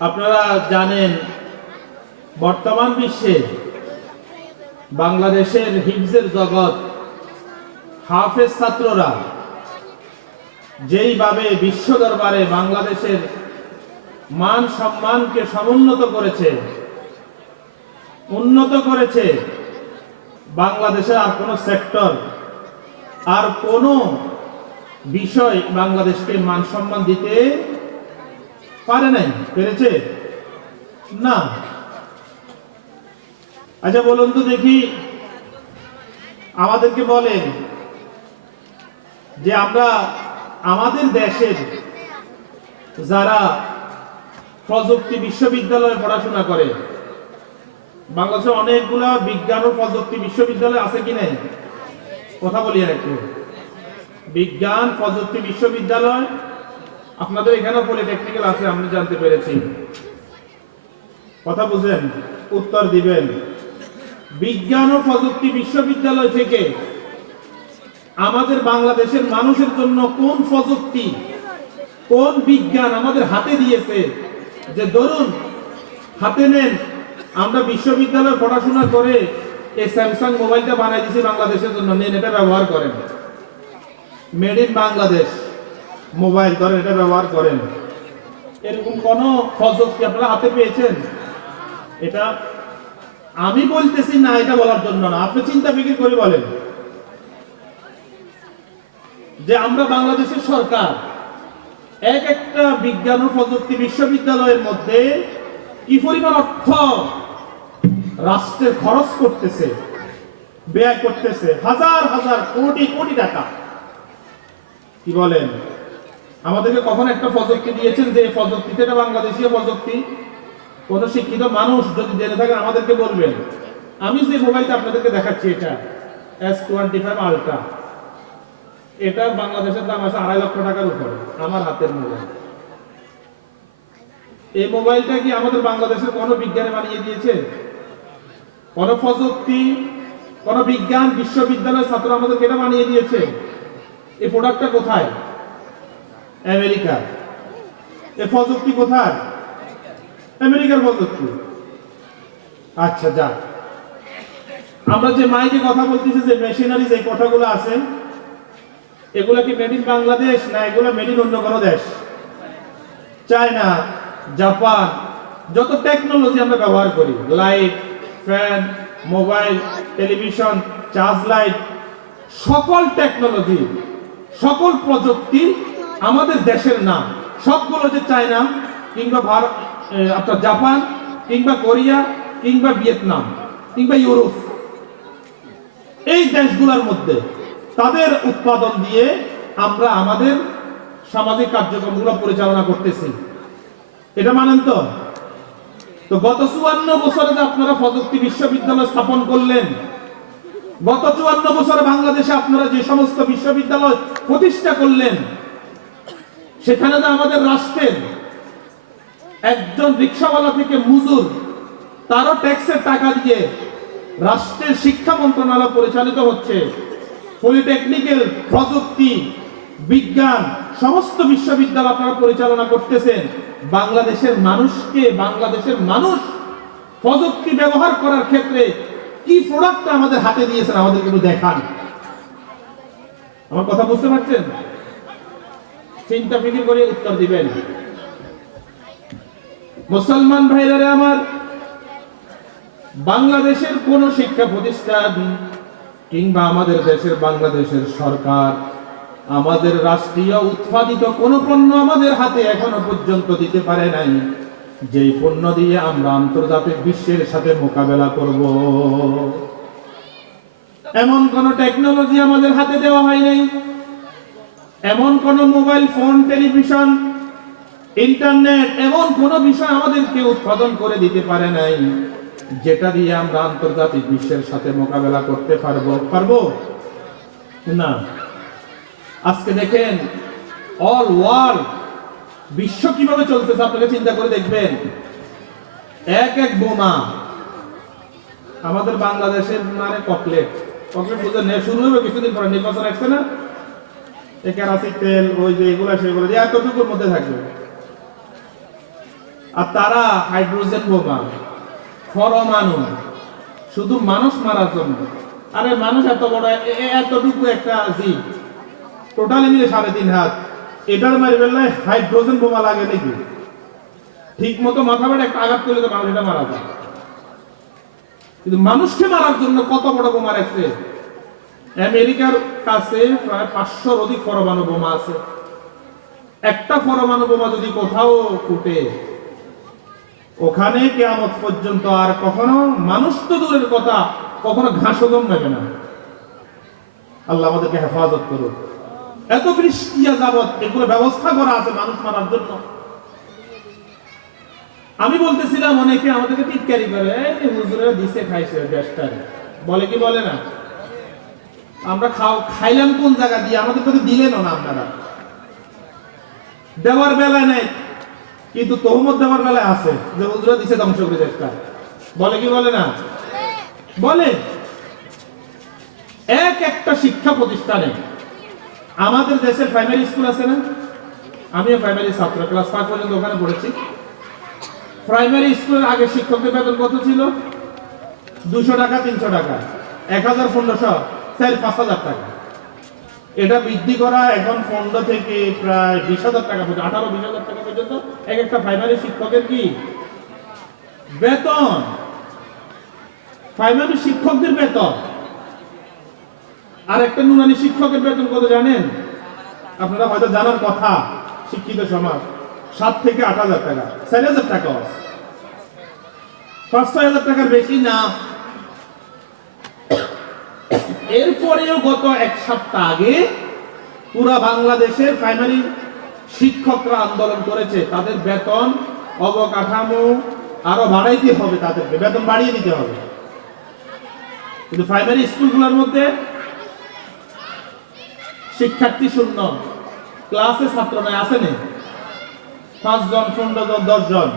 আপনারা জানেন, বর্তমান বিশ্বে বাংলাদেশের হিফজের জগৎ, হাফেজ ছাত্ররা যেইভাবে বিশ্ব দরবারে বাংলাদেশের মান সম্মানকে সমুন্নত করেছে, উন্নত করেছে, বাংলাদেশের আর কোনো সেক্টর, আর কোনো বিষয় বাংলাদেশকে মান সম্মান দিতে পারে নাই, পেরেছে? না। আচ্ছা বলুন তো দেখি, আমাদেরকে বলেন যে আমরা আমাদের দেশের যারা প্রযুক্তি বিশ্ববিদ্যালয়ে পড়াশোনা করে, বাংলাদেশে অনেকগুলো বিজ্ঞান ও প্রযুক্তি বিশ্ববিদ্যালয় আছে কি নাই? কথা বলি আর একটু। বিজ্ঞান, প্রযুক্তি বিশ্ববিদ্যালয় আপনাদের এখানেও পলিটেকনিক্যাল আছে, আমি জানতে পেরেছি। কথা বুঝেন, উত্তর দিবেন। বিজ্ঞান ও প্রযুক্তি বিশ্ববিদ্যালয় থেকে আমাদের বাংলাদেশের মানুষের জন্য কোন প্রযুক্তি, কোন বিজ্ঞান আমাদের হাতে দিয়েছে যে ধরুন, হাতে নেন, আমরা বিশ্ববিদ্যালয়ে পড়াশোনা করে এই স্যামসাং মোবাইলটা বানাই দিয়েছি বাংলাদেশের জন্য, নেন, এটা ব্যবহার করেন। মেড ইন বাংলাদেশ মোবাইল ধরেন, এটা ব্যবহার করেন। এরকম কোন প্রযুক্তি আপনারা হাতে পেয়েছেন? এটা আমি বলতেছি না, এটা বলার জন্য না। আপনি চিন্তা ফিকির করে বলেন। যে আমরা বাংলাদেশের সরকার, এক একটা বিজ্ঞান ও প্রযুক্তি বিশ্ববিদ্যালয়ের মধ্যে কি পরিমাণ অর্থ রাষ্ট্রের খরচ করতেছে, ব্যয় করতেছে? হাজার হাজার কোটি কোটি টাকা। কি বলেন? আমাদেরকে কখন একটা প্রযুক্তি দিয়েছেন যে এই প্রযুক্তিটা এটা বাংলাদেশীয় প্রযুক্তি। কোন শিক্ষিত মানুষ যদি জেনে থাকেন, আমাদেরকে বলবেন। আমি যে মোবাইলটা আপনাদেরকে দেখাচ্ছি, এটা এস টোয়েন্টি ফাইভ আলট্রা এটা বাংলাদেশের দাম আছে আড়াই লক্ষ টাকার উপরে, আমার হাতের মোবাইল। এই মোবাইলটা কি আমাদের বাংলাদেশের কোন বিজ্ঞানে বানিয়ে দিয়েছে? কোন প্রযুক্তি, কোন বিজ্ঞান বিশ্ববিদ্যালয়ের ছাত্র আমাদেরকে এটা বানিয়ে দিয়েছে? এই প্রোডাক্টটা কোথায়? আমেরিকা। এ প্রযুক্তি কোথায়? আমেরিকার প্রযুক্তি। আচ্ছা যা। আমরা যে মাইকে কথা বলতেছি, যে মেশিনারি যে কথাগুলো আছে, এগুলা কি মেড ইন বাংলাদেশ না এগুলো মেড ইন অন্য কোনো দেশ? চায়না, জাপান, যত টেকনোলজি আমরা ব্যবহার করি light fan mobile television charge light সকল টেকনোলজি সকল প্রযুক্তি আমাদের দেশের নাম, সবগুলো যে চায়না কিংবা ভারত আপনার জাপান, কিংবা কোরিয়া, কিংবা ভিয়েতনাম, কিংবা ইউরোপ, এই দেশগুলোর মধ্যে তাদের উৎপাদন দিয়ে আমরা আমাদের সামাজিক কার্যক্রমগুলো পরিচালনা করতেছি। এটা মানেন তো? তো গত চুয়ান্ন বছরে যে আপনারা প্রযুক্তি বিশ্ববিদ্যালয় স্থাপন করলেন, গত চুয়ান্ন বছরে বাংলাদেশে আপনারা যে সমস্ত বিশ্ববিদ্যালয় প্রতিষ্ঠা করলেন সেখানে না আমাদের রাষ্ট্রের একজন রিক্সাওয়ালা থেকে মুজুর তারও ট্যাক্সের টাকা দিয়ে রাষ্ট্রের শিক্ষা মন্ত্রণালয় পরিচালিত হচ্ছে। পলিটেকনিক্যাল, প্রযুক্তি, বিজ্ঞান, সমস্ত বিশ্ববিদ্যালয় আপনারা পরিচালনা করতেছেন। বাংলাদেশের মানুষকে, বাংলাদেশের মানুষ প্রযুক্তি ব্যবহার করার ক্ষেত্রে কি প্রোডাক্ট আমাদের হাতে দিয়েছেন আমাদেরকে একটু দেখান। আমার কথা বুঝতে পারছেন? চিন্তা ফিকির করে উত্তর দিবেন। মুসলমান ভাইরা আমার, বাংলাদেশের কোন শিক্ষা প্রতিষ্ঠান কিংবা আমাদের দেশের বাংলাদেশের সরকার, আমাদের রাষ্ট্রীয় উৎপাদিত কোন পণ্য আমাদের হাতে এখনও পর্যন্ত দিতে পারে নাই যে পণ্য দিয়ে আমরা আন্তর্জাতিক বিশ্বের সাথে মোকাবেলা করব। এমন কোন টেকনোলজি আমাদের হাতে দেওয়া হয় নাই। এমন কোন মোবাইল, ফোন, টেলিভিশন, ইন্টারনেট এমন কোন বিষয় আমাদেরকে উৎপাদন করে দিতে পারে নাই, যেটা দিয়ে আমরা আন্তর্জাতিক বিশ্বের সাথে মোকাবেলা করতে পারব। পারব? না। আজকে দেখেন অল ওয়ার্ল্ড বিশ্ব কীভাবে চলতেছে আপনাকে চিন্তা করে দেখবেন। এক এক বোমা। আমাদের বাংলাদেশের মানে ককলেট ককলেট বুঝে শুরু হবে, কিছুদিন পরে নির্বাচন আসছে না? শুধু মানুষ মারার জন্য। আরে মানুষ এত বড় এতটুকু একটা জীব টোটালি মিলে সাড়ে তিন হাত। এটার মারি বেলায় হাইড্রোজেন বোমা লাগে নাকি? ঠিক মতো মাথা বেড়ে একটা আঘাত করলে তো মানুষ এটা মারা যায়। কিন্তু মানুষকে মারার জন্য কত বড় বোমা রাখছে? আমেরিকার কাছে প্রায় পাঁচশোর অধিক পরমাণু বোমা আছে। একটা পরমাণু বোমা যদি কোথাও ফুটে, ওখানে কেয়ামত পর্যন্ত আর কখনো মানুষ তো দূরের কথা, কখনো ঘাসও জন্মাবে না। আল্লাহ আমাদেরকে হেফাজত করুক এত বৃষ্টি যাবত এগুলো ব্যবস্থা করা আছে মানুষ মারার জন্য। আমি বলতেছিলাম অনেকে আমাদেরকে টিটকারি করে হুজুরেরা দিছে খাইছে দেশটারে বলে কি বলে না? আমরা খাও খাইলাম কোন জায়গা দিয়ে? আমাদের তো দিলেন না আপনারা। দেওয়ার বেলায় নাই, কিন্তু তহমত দেওয়ার বেলায় আছে। যে হুজুরা দিছে ধ্বংস করে দেশটা বলে কি বলে না? বলে, এক একটা শিক্ষা প্রতিষ্ঠানে আমাদের দেশের প্রাইমারি স্কুল আছে না? আমিও প্রাইমারি ছাত্র ক্লাস ফাইভ পর্যন্ত ওখানে পড়েছি। প্রাইমারি স্কুলের আগে শিক্ষকদের বেতন কত ছিল? দুশো টাকা, তিনশো টাকা। এক হাজার পনেরোশো। চার পাঁচ হাজার টাকা। এটা বৃদ্ধি করা এখন পনেরো থেকে প্রায় বিশ হাজার টাকা পর্যন্ত, আঠারো, বিশ হাজার টাকা পর্যন্ত এক একটা প্রাইমারি শিক্ষকের কি? বেতন। প্রাইমারি শিক্ষকদের বেতন। আর একটা নুনানি শিক্ষকের বেতন কত জানেন? আপনারা হয়তো জানার কথা, শিক্ষিত সমাজ। সাত থেকে আট হাজার টাকা। চার হাজার টাকা। পাঁচ ছয় হাজার টাকার বেশি না। এরপরেও গত এক সপ্তাহ আগে পুরা প্রাইমারি শিক্ষকরা আন্দোলন করেছে। তাদের বেতন, অবকাঠামো আরও বাড়াইতে হবে, তাদেরকে বেতন বাড়িয়ে দিতে হবে। কিন্তু প্রাইমারি স্কুলগুলোর মধ্যে শিক্ষার্থী শূন্য, ক্লাসে ছাত্র নয় আসেনি পাঁচজন পনেরো জন দশ জন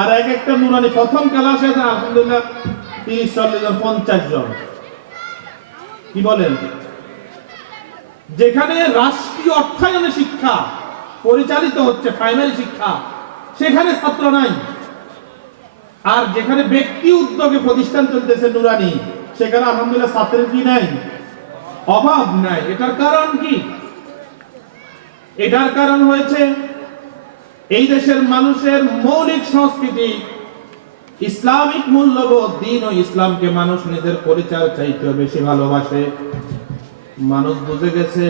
আর এক একটা নুরানি প্রথম ক্লাসে আলহামদুলিল্লাহ তিরিশ, চল্লিশ জন, পঞ্চাশ জন। কি বলেন? যেখানে রাষ্ট্রীয় অর্থায়নে শিক্ষা পরিচালিত হচ্ছে প্রাইমারি শিক্ষা, সেখানে ছাত্র নাই। আর যেখানে ব্যক্তি উদ্যোগে প্রতিষ্ঠান চলতেছে নুরানি, সেখানে আলহামদুলিল্লাহ ছাত্রের কি নাই, অভাব নাই। এটার কারণ কি? এটার কারণ হয়েছে, এই দেশের মানুষের মৌলিক সংস্কৃতি ইসলামিক মূল্যবোধ দিন ও ইসলামকে মানুষ নিজের পরিচয় চাইতে বেশি ভালোবাসে। মানুষ বুঝে গেছে,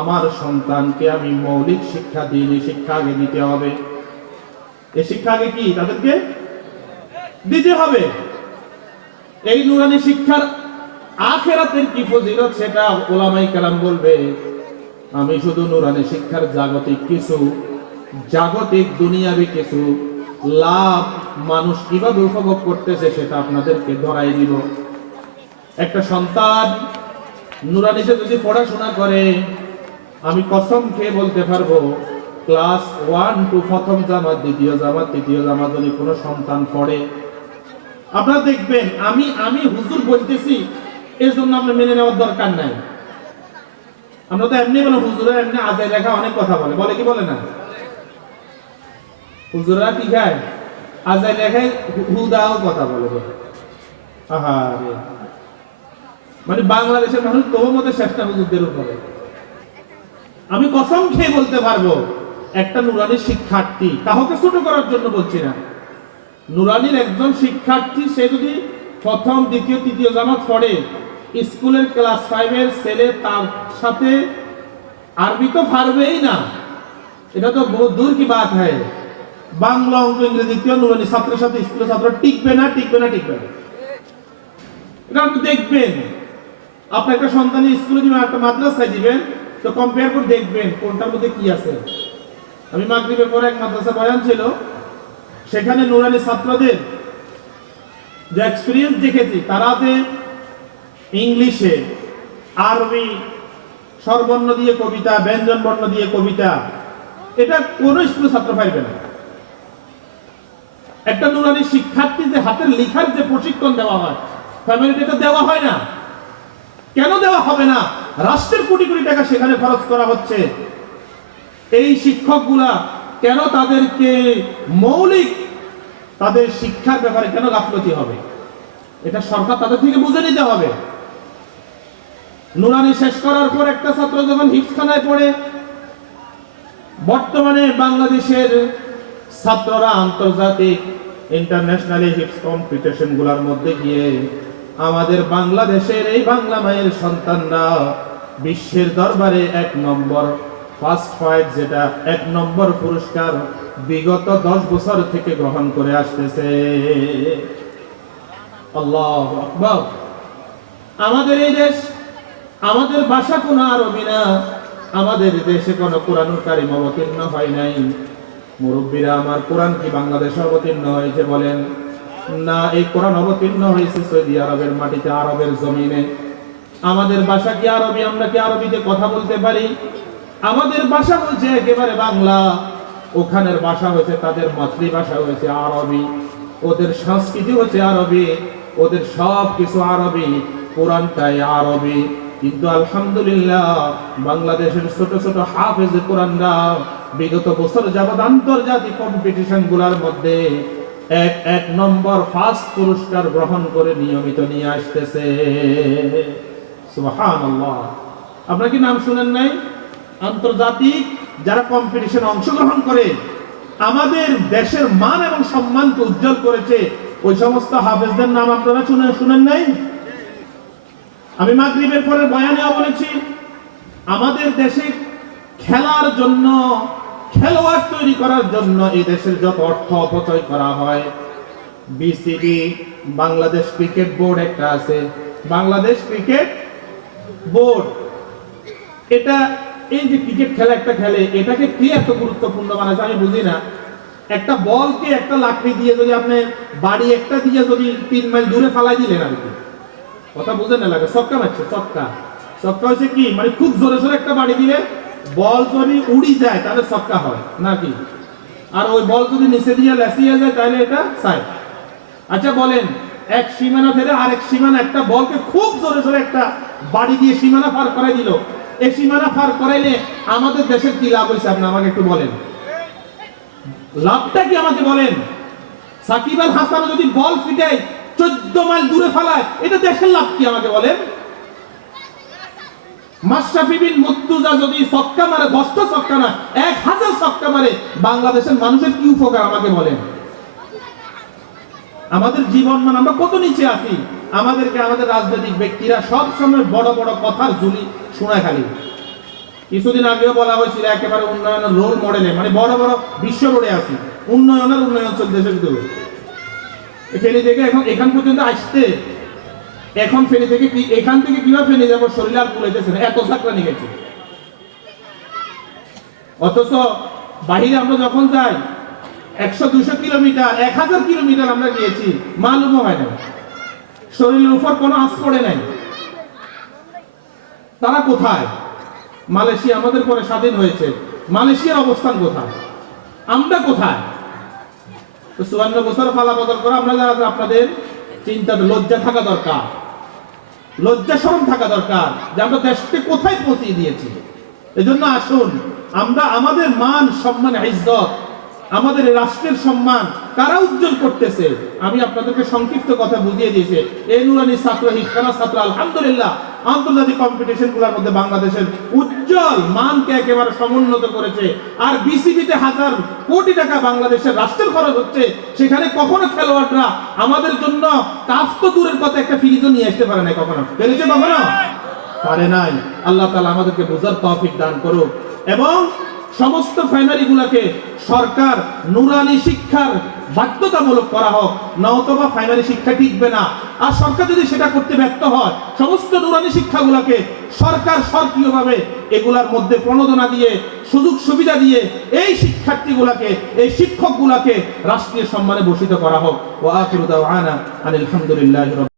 আমার সন্তানকে আমি মৌলিক শিক্ষা এই শিক্ষা আগে দিতে হবে। এই শিক্ষা আগে কি? তাদেরকে দিতে হবে। এই নুরানি শিক্ষার আখেরাতের কি ফজিলত সেটা ওলামাই কালাম বলবে, আমি শুধু নুরানি শিক্ষার জাগতিক কিছু, জাগতিক দুনিয়াবি কিছু লাভ মানুষ কীভাবে উপভোগ করতেছে সেটা আপনাদেরকে ধরাই দিব। একটা সন্তান নুরানিতে যদি পড়াশোনা করে, আমি কসম খেয়ে বলতে পারব, ক্লাস ওয়ান টু প্রথম জামাত, দ্বিতীয় জামাত, তৃতীয় জামাত যদি কোনো সন্তান পড়ে, আপনারা দেখবেন, আমি আমি হুজুর বলতেছি এর জন্য আপনার মেনে নেওয়ার দরকার নাই। আমরা তো এমনি বলে হুজুরা এমনি আজাই লেখা অনেক কথা বলে বলে কি বলে না? হুজুরা কি খায়? আজাই লেখায় হুদাও কথা বলে আহারে। মানে বাংলাদেশের মানুষ তবু মধ্যে চেষ্টা হুজুরদের উপরে। আমি কসম খেয়ে বলতে পারব, একটা নুরানি শিক্ষার্থী, কাউকে ছোট করার জন্য বলছি না। নুরানির একজন শিক্ষার্থী, সে যদি প্রথম, দ্বিতীয়, তৃতীয় জামাত পড়ে, স্কুলের ক্লাস ফাইভের ছেলে তার সাথে আরবি তো পারবেই না। এটা তো বহু দূর কি বাত হয়। বাংলা অঙ্ক ইংরেজি কেউ নুরানি ছাত্রের সাথে স্কুলের ছাত্র টিকবে না টিকবে না টিকবে না। এটা আপনি দেখবেন। আপনার একটা সন্তানের স্কুলে দিবেন, একটা মাদ্রাসায় দিবেন, তো কম্পেয়ার করে দেখবেন কোনটার মধ্যে কি আছে। আমি মাগরিবের পরে এক মাদ্রাসা বয়ান ছিল, সেখানে নুরানি ছাত্রদের যে এক্সপিরিয়েন্স দেখেছি, তারা যে ইংলিশে আরবি স্বরবর্ণ দিয়ে কবিতা ব্যঞ্জন বর্ণ দিয়ে কবিতা, এটা কোনো স্কুল ছাত্র পাইবে না। একটা নুরানি শিক্ষার্থী যে হাতের লেখার যে প্রশিক্ষণ দেওয়া হয় ফ্যামিলিতে এটা দেওয়া হয় না। কেন দেওয়া হবে না? রাষ্ট্রের কোটি কোটি টাকা সেখানে খরচ করা হচ্ছে। এই শিক্ষকগুলা কেন তাদেরকে মৌলিক তাদের শিক্ষার ব্যাপারে কেন গাফলতি হবে? এটা সরকার তাদের থেকে বুঝে নিতে হবে। নুরানি শেষ করার পর একটা ছাত্র যখন হিপসখানায় পড়ে, বর্তমানে বাংলাদেশের ছাত্ররা আন্তর্জাতিক ইন্টারন্যাশনালি হিপস কম্পিটিশনগুলার মধ্যে গিয়ে আমাদের বাংলাদেশের এই বাংলা মায়ের সন্তানরা বিশ্বের দরবারে এক নম্বর ফার্স্ট ফাইট যেটা এক নম্বর পুরস্কার বিগত দশ বছর থেকে গ্রহণ করে আসতেছে। আমাদের এই দেশ, আমাদের ভাষা কোনো আরবি না, আমাদের দেশে কোনো কোরআন কারিম অবতীর্ণ হয় নাই। মুরব্বীরা আমার কোরআন কি বাংলাদেশে অবতীর্ণ হয়েছে বলেন? না, এই কোরআন অবতীর্ণ হয়েছে সৌদি আরবের মাটিতে, আরবের জমিনে। আমাদের ভাষা কি আরবি? আমরা কি আরবিতে কথা বলতে পারি? আমাদের ভাষা হচ্ছে একেবারে বাংলা। ওখানের ভাষা হয়েছে, তাদের মাতৃভাষা হয়েছে আরবি। ওদের সংস্কৃতি হচ্ছে আরবি। ওদের সব কিছু আরবি কোরআনটাই আরবি। কিন্তু আলহামদুলিল্লাহ, বাংলাদেশের ছোট ছোট হাফেজ কোরআনরা বিগত বছর যাবৎ আন্তর্জাতিক কম্পিটিশনগুলার মধ্যে এক এক নম্বর ফার্স্ট পুরস্কার গ্রহণ করে নিয়মিত নিয়ে আসতেছে। সুবহানাল্লাহ। আপনারা কি নাম শুনেন নাই? আন্তর্জাতিক যারা কম্পিটিশনে অংশগ্রহণ করে, আমাদের দেশের মান এবং সম্মানকে উজ্জ্বল করেছে, ওই সমস্ত হাফেজদের নাম আপনারা শুনে, শুনেন নাই? আমি মাগরিবের পরে বয়ানেও বলেছি, আমাদের দেশে খেলার জন্য খেলোয়াড় তৈরি করার জন্য এই দেশের যত অর্থ অপচয় করা হয়, বিসিবি, বাংলাদেশ ক্রিকেট বোর্ড একটা আছে। Bangladesh cricket board. এটা, এই যে ক্রিকেট খেলা একটা খেলে, এটাকে কি এত গুরুত্বপূর্ণ বানাচ্ছে আমি বুঝি না। একটা বলকে একটা লাকড়ি দিয়ে যদি আপনি বাড়ি একটা দিয়ে যদি তিন মাইল দূরে ফালাই দিলেন আর কি। কথা বুঝে না লাগে সক্কা মারছে সক্কা সক্কা হচ্ছে কি? মানে খুব জোরে জোরে একটা বাড়ি দিলে বল যদি উড়ি যায়, তাহলে সক্কা হয়, নাকি? আর ওই বল যদি নিচে দিয়ে লেসিয়ে যায়, তাহলে এটা সাইড। আচ্ছা বলেন, এক সীমানা ধরে আরেক সীমানা, একটা বলকে খুব জোরে জোরে একটা বাড়ি দিয়ে সীমানা পার করাই দিল। এই সীমানা পার করাইলে আমাদের দেশের কি লাভ হয়েছে আপনি আমাকে একটু বলেন। লাভটা কি আমাকে বলেন? সাকিব আল হাসান যদি বল ফিটায় চোদ্দ মাইল দূরে ফেলায়, এটা দেশের লাভ কি আমাকে বলেন? বাংলাদেশের মানুষের বলেন? আমাদের জীবন মান আমরা কত নিচে আছি? আমাদেরকে আমাদের রাজনৈতিক ব্যক্তিরা সব সময় বড় বড় কথার ঝুলি শোনায় খালি। কিছুদিন আগেও বলা হয়েছিল, একেবারে উন্নয়নের রোল মডেলে মানে বড় বড় বিশ্ব রোডে আছি। উন্নয়নের উন্নয়ন ভিতরে ফেনী থেকে এখন এখান পর্যন্ত আসতে এখন ফেনী থেকে এখান থেকে কীভাবে ফেনী যাব? শরীর আর কুলাইতেছে না। এত চাকরা নিয়ে গেছে। অথচ বাহিরে আমরা যখন যাই, একশো দুশো কিলোমিটার, এক হাজার কিলোমিটার আমরা গিয়েছি, মালুমও হয় না। শরীরের উপর কোনো আঁচ পড়ে নাই। তারা কোথায়? মালয়েশিয়া আমাদের পরে স্বাধীন হয়েছে। মালয়েশিয়ার অবস্থান কোথায়? আমরা কোথায়? চুয়ান্ন বছর পালা বদল করে আমরা যারা আপনাদের চিন্তাতে লজ্জা থাকা দরকার। লজ্জা শরম থাকা দরকার যে আমরা দেশকে কোথায় পৌঁছিয়ে দিয়েছি। এজন্য আসুন, আমরা আমাদের মান, সম্মান, ইজ্জত, আমাদের রাষ্ট্রের সম্মান কারা উজ্জ্বল করতেছে, আমি আপনাদেরকে সংক্ষিপ্ত কথা বুঝিয়ে দিয়েছি। এ নুরানি ছাত্র হিফানা ছাত্র, আলহামদুলিল্লাহ। আন্তর্জাতিক কম্পিটিশনগুলার মধ্যে বাংলাদেশের উজ্জ্বল মানকে একেবারে সমুন্নত করেছে। আর বিসিবিতে হাজার কোটি টাকা বাংলাদেশের রাষ্ট্রের খরচ হচ্ছে, সেখানে কখনো খেলোয়াড়রা আমাদের জন্য কাজ তো দূরের কথা একটা ফিরিজও নিয়ে আসতে পারে না কখনো। পেরেছে কখনো? পারে নাই। আল্লাহ তালা আমাদেরকে বোঝার তফিক দান করুক। এবং সমস্ত প্রাইমারি গুলাকে সরকার নুরানি শিক্ষার বাধ্যতামূলক করা হোক, নয়তোবা প্রাইমারি শিক্ষা টিকবে না। আর সরকার যদি সেটা করতে ব্যর্থ হয়, সমস্ত নুরানি শিক্ষাগুলোকে সরকার সক্রিয়ভাবে এগুলার মধ্যে প্রণোদনা দিয়ে, সুযোগ সুবিধা দিয়ে এই শিক্ষার্থীগুলাকে, এই শিক্ষকগুলাকে রাষ্ট্রীয় সম্মানে ভূষিত করা হোক। ওয়া আখিরু দাওয়ানা আনিল হামদুলিল্লাহি রাব্বিল